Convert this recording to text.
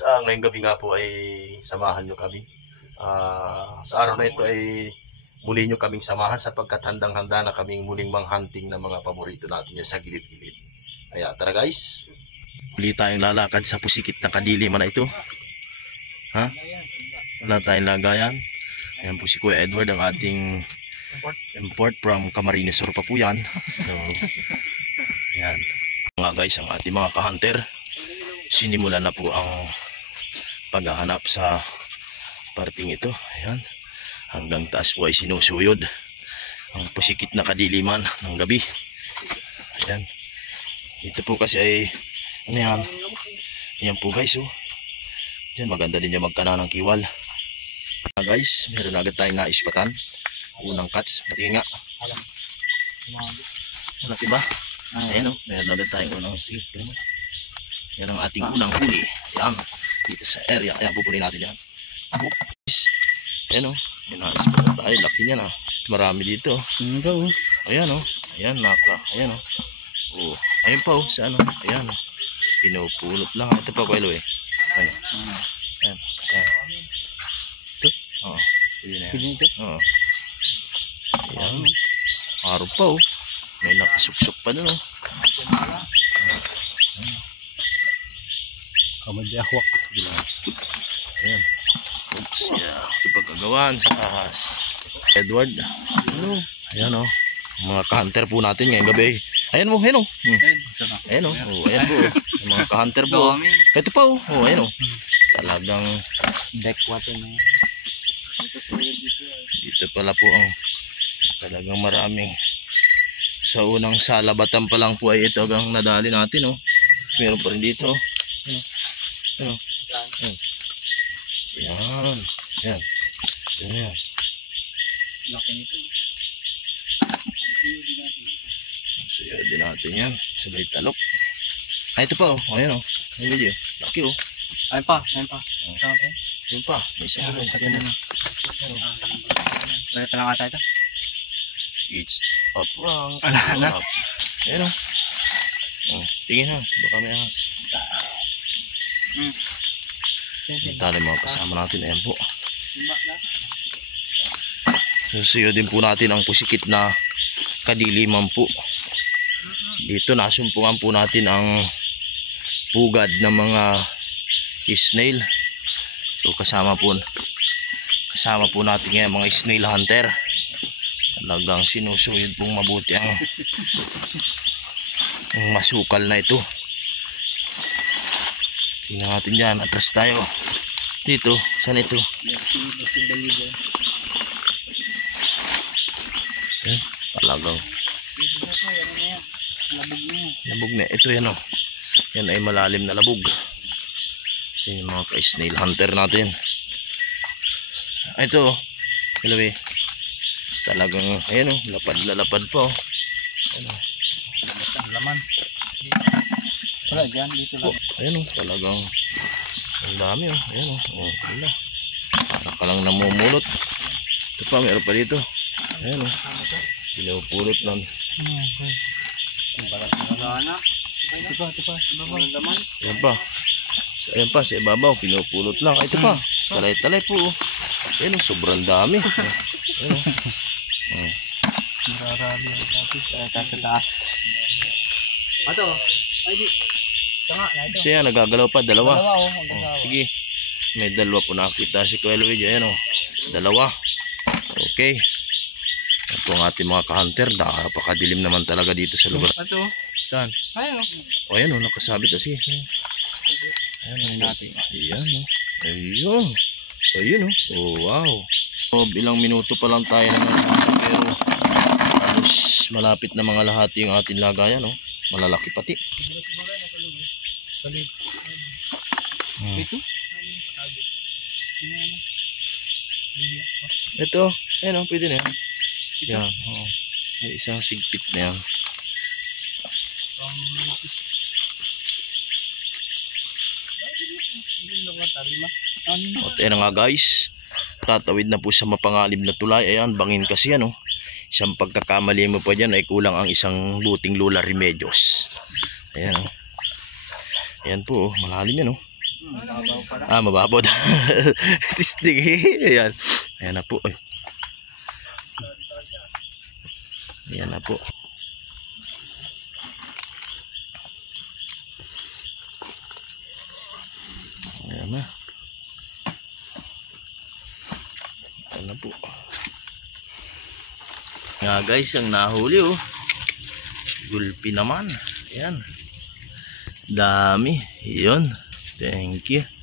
guys, ngayong gabi nga po ay samahan nyo kami. Sa araw na ito ay muli nyo kaming samahan sapagkat handang-handa na kaming muling manghunting ng mga paborito natin yan sa gilid-gilid. Kaya tara guys, muli tayong lalakad sa pusikit na kadiliman na ito. Ha? Wala tayong lagayan. Ayan po si Kuya Edward, ang ating import from Camarines Sur pa po yan. So, ayan. Mga guys, ang ating mga ka-hunter, sinimula na po ang paghahanap sa parting ito. Ayan. Hanggang taas po ay sinusuyod ang pusikit na kadiliman ng gabi. Ayan. Ito po kasi ay ano yan? Ayan po guys, oh. Diyan maganda din yung magkana ng kiwal. Guys, meron agad tayong naispatan. Unang cuts, pati nga. Ano diba? Ayan o, meron agad tayong unang huli. Yan ang ating unang huli. Ayan, dito sa area. Ayan, pupunin natin yan. Ayan o, naispatan tayo. Laki niya na. Marami dito. Ayan o, ayan naka. Ayan o. Oh, ayun pa o, sa ano. Ayan o, pinupulot lang. Ito pa Kuya Lo eh. Ayan. Ayan. Ayan. Ito? Oo. Ayan na yan. Oo. Ayan. Araw pa oh. May nakasuksok pa dun oh. Kamadiakwak. Ayan. Oops. Yeah. Ito pagkagawan sa Edward. Ayan oh. Mga ka-hunter po natin ngayong gabi. Ayan mo, ayan oh. Ayan oh. Ayan po. Mga ka-hunter po. Ito pa oh. Ayan oh. Talagang Backwater na. dito pala po ang talagang maraming. Sa unang salabatan pa lang po ay ito ang nadali natin oh. Meron pa rin dito oh. Ayan. Ayan. Ayan. Ayan. Laki nito. Suyo din natin yan. Sabay talok. Ay ito pa oh. Ayan oh. Ayan video. Laki oh. Ayun pa. Sa akin. Ayan pa. May isa pa. Sa akin na. Ito lang ata ito. It's a prank. Ala. Ayan o. Tingin ha. Baka may ahas. Tali mga kasama natin. Ayan po. Susuyo din po natin ang pusikit na kadiliman po. Dito nasumpungan po natin ang pugad ng mga snail. So kasama po natin ngayon mga snail hunter. Talagang sinusuyod pong mabuti ang masukal na ito. Tingnan natin dyan. Atras tayo. Dito. Saan ito? Talagang labog na. Ito yan o. Yan ay malalim na labog. Ito yung mga ka-snail hunter natin. Ito. Hilawi. Talagang ayan o, lapad pa o. Laman. Wala dyan, dito lang. Ayan o, talagang ang dami o. Ayan o, wala. Para ka lang namumulot. Ito pa, meron pa dito. Ayan o, pinupulot lang. Ito pa. Ayan pa. Ayan pa, sa ibabaw, pinupulot lang. Ay, ito pa, talay-talay po o. Ayan o, sobrang dami. Ayan o. Marami ang taas sa taas. Ato. Ay di. Tanga na ito. Siya nagagalaw pa, dalawa. Sige. May dalawa po nakita si Kuya Luigi. Ayan o. Dalawa. Okay. Ito ang ating mga ka-hunter. Napakadilim naman talaga dito sa lugar. Ato. Saan? Ayun. O ayan o, nakasabit kasi. Ayan natin. Ayan o. Ayun. Ayun o. Oh, wow. So, ilang minuto pa lang tayo naman. Pero halos malapit na mga lahati yung ating lagayan o. Malalaki pati. Ito. Ayan o, pwede na yan. Yan. Oh. May isang sigpit na yan. At ayan nga guys, tatawid na po sa mapangalim na tulay. Ayan, bangin kasi yan oh. Isang pagkakamali mo pa dyan ay kulang ang isang buting Lola Remedios. Ayan oh. Ayan po oh, malalim yan oh. Mababaw na. Tistig. Ayan. Ayan na po. Ayan na po. Ayan na. Ayan na po. Nga guys, ang nahuli gulpi naman. Ayan. Dami. Yun. Thank you.